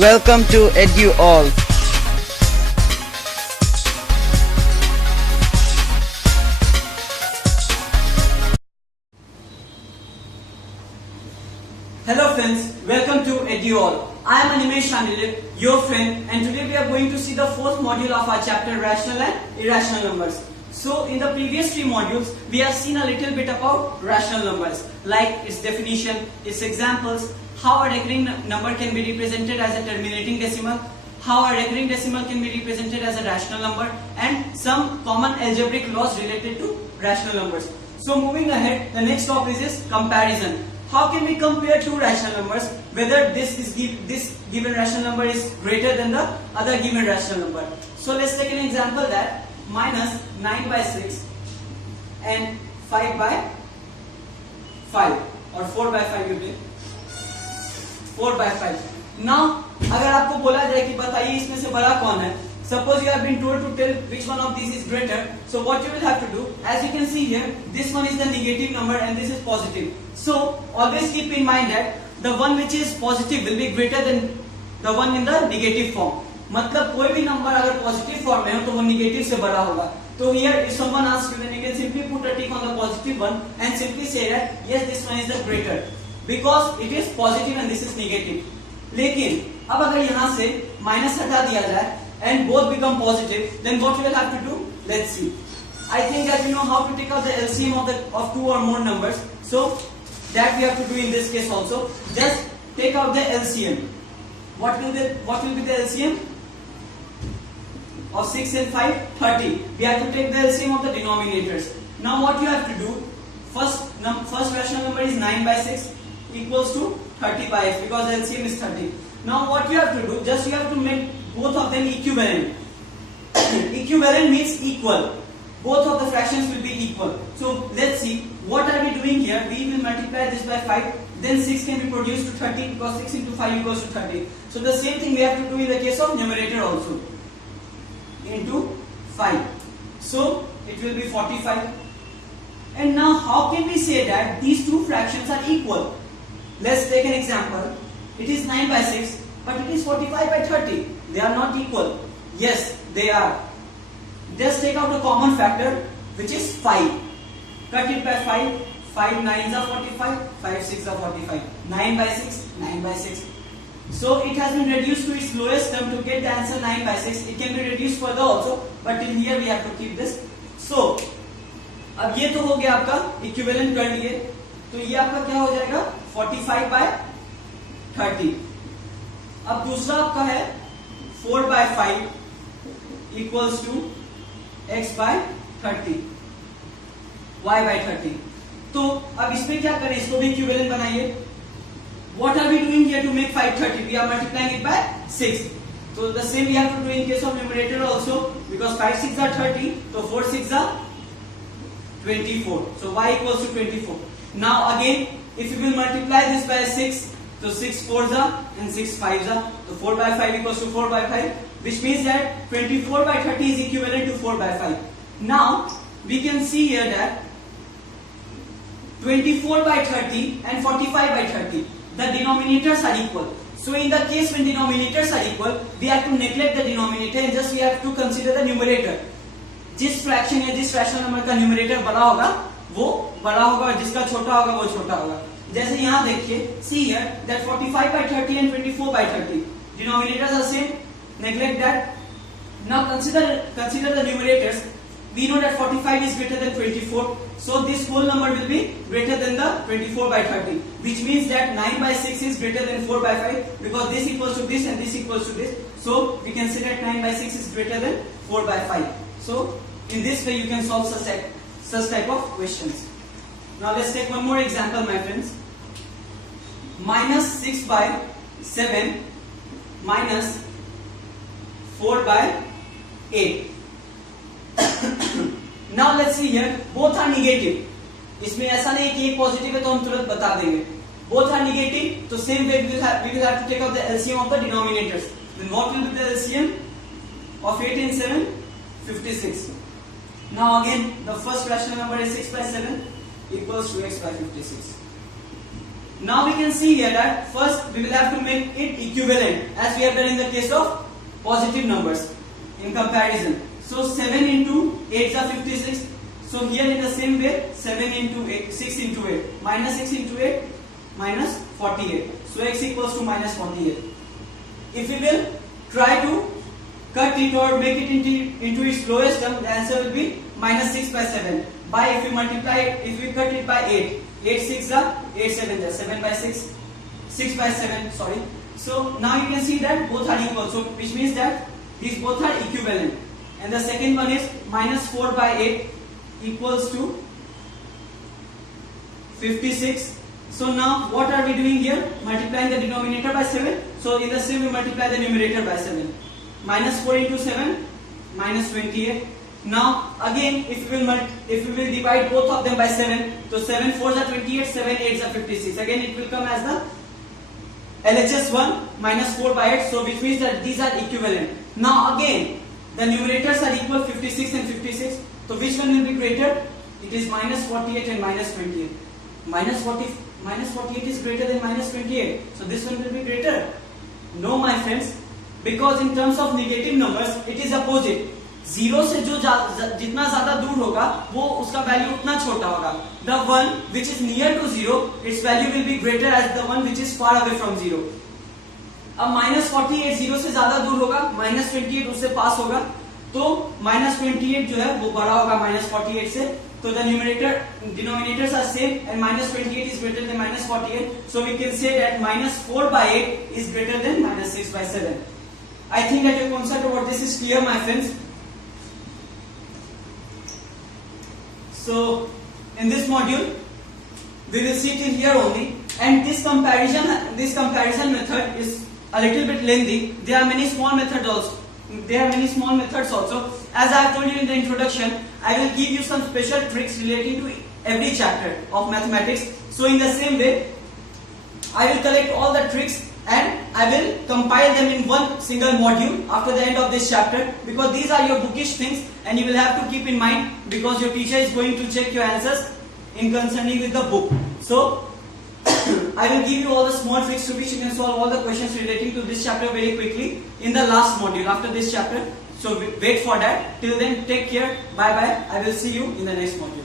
Welcome to EduAll. Hello friends, welcome to EduAll. I am ANIMESH, your friend, and today we are going to see the fourth module of our chapter Rational and Irrational Numbers. So in the previous three modules, we have seen a little bit about rational numbers, like its definition, its examples, how a recurring number can be represented as a terminating decimal, how a recurring decimal can be represented as a rational number, and some common algebraic laws related to rational numbers. So moving ahead, the next topic is comparison. How can we compare two rational numbers, whether this given rational number is greater than the other given rational number. So let's take an example that minus 9 by 6 and 5 by 5 or 4 by 5 you will 4 by 5. Now अगर आपको बोला जाए कि बताइए इसमें से बड़ा कौन है, suppose you have been told to tell which one of these is greater, so what you will have to do, as you can see here, this one is the negative number and this is positive. So always keep in mind that the one which is positive will be greater than the one in the negative form. मतलब कोई भी number अगर positive form में हो तो वो negative से बड़ा होगा. तो here if someone asks you, then you can simply put a tick on the positive one and simply say that yes, this one is the greater because it is positive and this is negative. लेकिन अब अगर यहाँ से minus हटा दिया जाए and both become positive, then what we will have to do? Let's see. I think that you know how to take out the LCM of two or more numbers. So that we have to do in this case also. Just take out the LCM. What will be the LCM of 6 and 5? 30. We have to take the LCM of the denominators. Now what you have to do? First rational number is 9 by 6 equals to 30 by x because LCM is 30. Now what you have to do? Just you have to make both of them equivalent. Equivalent means equal. Both of the fractions will be equal. So let's see what are we doing here. We will multiply this by 5. Then 6 can be produced to 30 because 6 into 5 equals to 30. So the same thing we have to do in the case of numerator also. Into 5. So it will be 45. And now how can we say that these two fractions are equal? Let's take an example. It is 9 by 6 but it is 45 by 30. They are not equal. Yes, they are. Just take out a common factor which is 5. Cut it by 5. 5 9s are 45. 5 6 are 45. 9 by 6. 9 by 6. So it has been reduced to its lowest term to get the answer 9 by 6. It can be reduced further also, but till here we have to keep this. So अब ये तो हो गया आपका equivalent कर लिए, तो ये आपका क्या हो जाएगा 45 by 30. अब दूसरा आपका है 4 by 5 equals to x by 30, y by 30. तो अब इसमें क्या करें, इसको भी इक्विवेलेंट बनाइए. What are we doing here to make 530? We are multiplying it by 6. So the same we have to do in case of numerator also, because 5 6 are 30, so 4 6 are 24. So y equals to 24. Now again, if you will multiply this by 6, so 6 4s are and 6 5s are. So 4 by 5 equals to 4 by 5, which means that 24 by 30 is equivalent to 4 by 5. Now we can see here that 24 by 30 and 45 by 30, the denominators are equal. So in the case when denominators are equal, we have to neglect the denominator and just we have to consider the numerator. जिस fraction या जिस rational number का numerator बड़ा होगा वो बड़ा होगा और जिसका छोटा होगा वो छोटा होगा. जैसे यहाँ देखिए, see here that 45 by 30 and 24 by 30 denominators are same. Neglect that. Now consider the numerators. We know that 45 is greater than 24, so this whole number will be greater than the 24 by 30, which means that 9 by 6 is greater than 4 by 5 because this equals to this and this equals to this. So we can say that 9 by 6 is greater than 4 by 5. So in this way you can solve such type of questions. Now let's take one more example, my friends. Minus 6 by 7 minus 4 by 8. Now let's see here, both are negative. इसमें ऐसा नहीं कि एक positive है तो हम तुरंत बता देंगे. Both are negative, so same way we will have to take out the LCM of the denominators. Then what will be the LCM of 8 and 7? 56. Now again, the first rational number is 6 by 7 equals to x by 56. Now we can see here that first we will have to make it equivalent as we have done in the case of positive numbers in comparison. So 7 into 8 are 56. So here in the same way 7 into 8, 6 into 8, minus 6 into 8, minus 48. So x equals to minus 48. If we will try to cut it or make it into its lowest term, the answer will be minus 6 by 7. By if we multiply it, if we cut it by 8, 8 6 are 8 7 are 7 by 6, 6 by 7, sorry. So now you can see that both are equal, so which means that these both are equivalent. And the second one is minus 4 by 8 equals to 56. So now what are we doing here? Multiplying the denominator by 7. So in the same we multiply the numerator by 7. Minus 4 into 7, minus 28. Now again if we will divide both of them by 7, so 7 4s are 28, 7 8s are 56. Again it will come as the LHS 1 minus 4 by 8, so which means that these are equivalent. Now again the numerators are equal, 56 and 56. So which one will be greater? It is minus 48 and minus 28. Minus 48 is greater than minus 28. So this one will be greater. No my friends, because in terms of negative numbers it is opposite. Zero से जो जितना ज्यादा दूर होगा वो उसका value उतना छोटा होगा. The one which is near to zero, its value will be greater as the one which is far away from zero. अब minus 48 जीरो से ज्यादा दूर होगा, minus 28 उससे पास होगा, तो minus 28 जो है वो बड़ा होगा minus 48 से. So the denominators are same and minus 28 is greater than minus 48. So we can say that minus 4 by 8 is greater than minus 6 by 7. I think that your concept about this is clear, my friends. So in this module we will see till here only, and this comparison method is a little bit lengthy. There are many small methods also. As I have told you in the introduction, I will give you some special tricks relating to every chapter of mathematics. So in the same way, I will collect all the tricks and I will compile them in one single module after the end of this chapter, because these are your bookish things and you will have to keep in mind, because your teacher is going to check your answers in concerning with the book. So I will give you all the small tricks through which you can solve all the questions relating to this chapter very quickly in the last module after this chapter. So wait for that. Till then, take care. Bye bye. I will see you in the next module.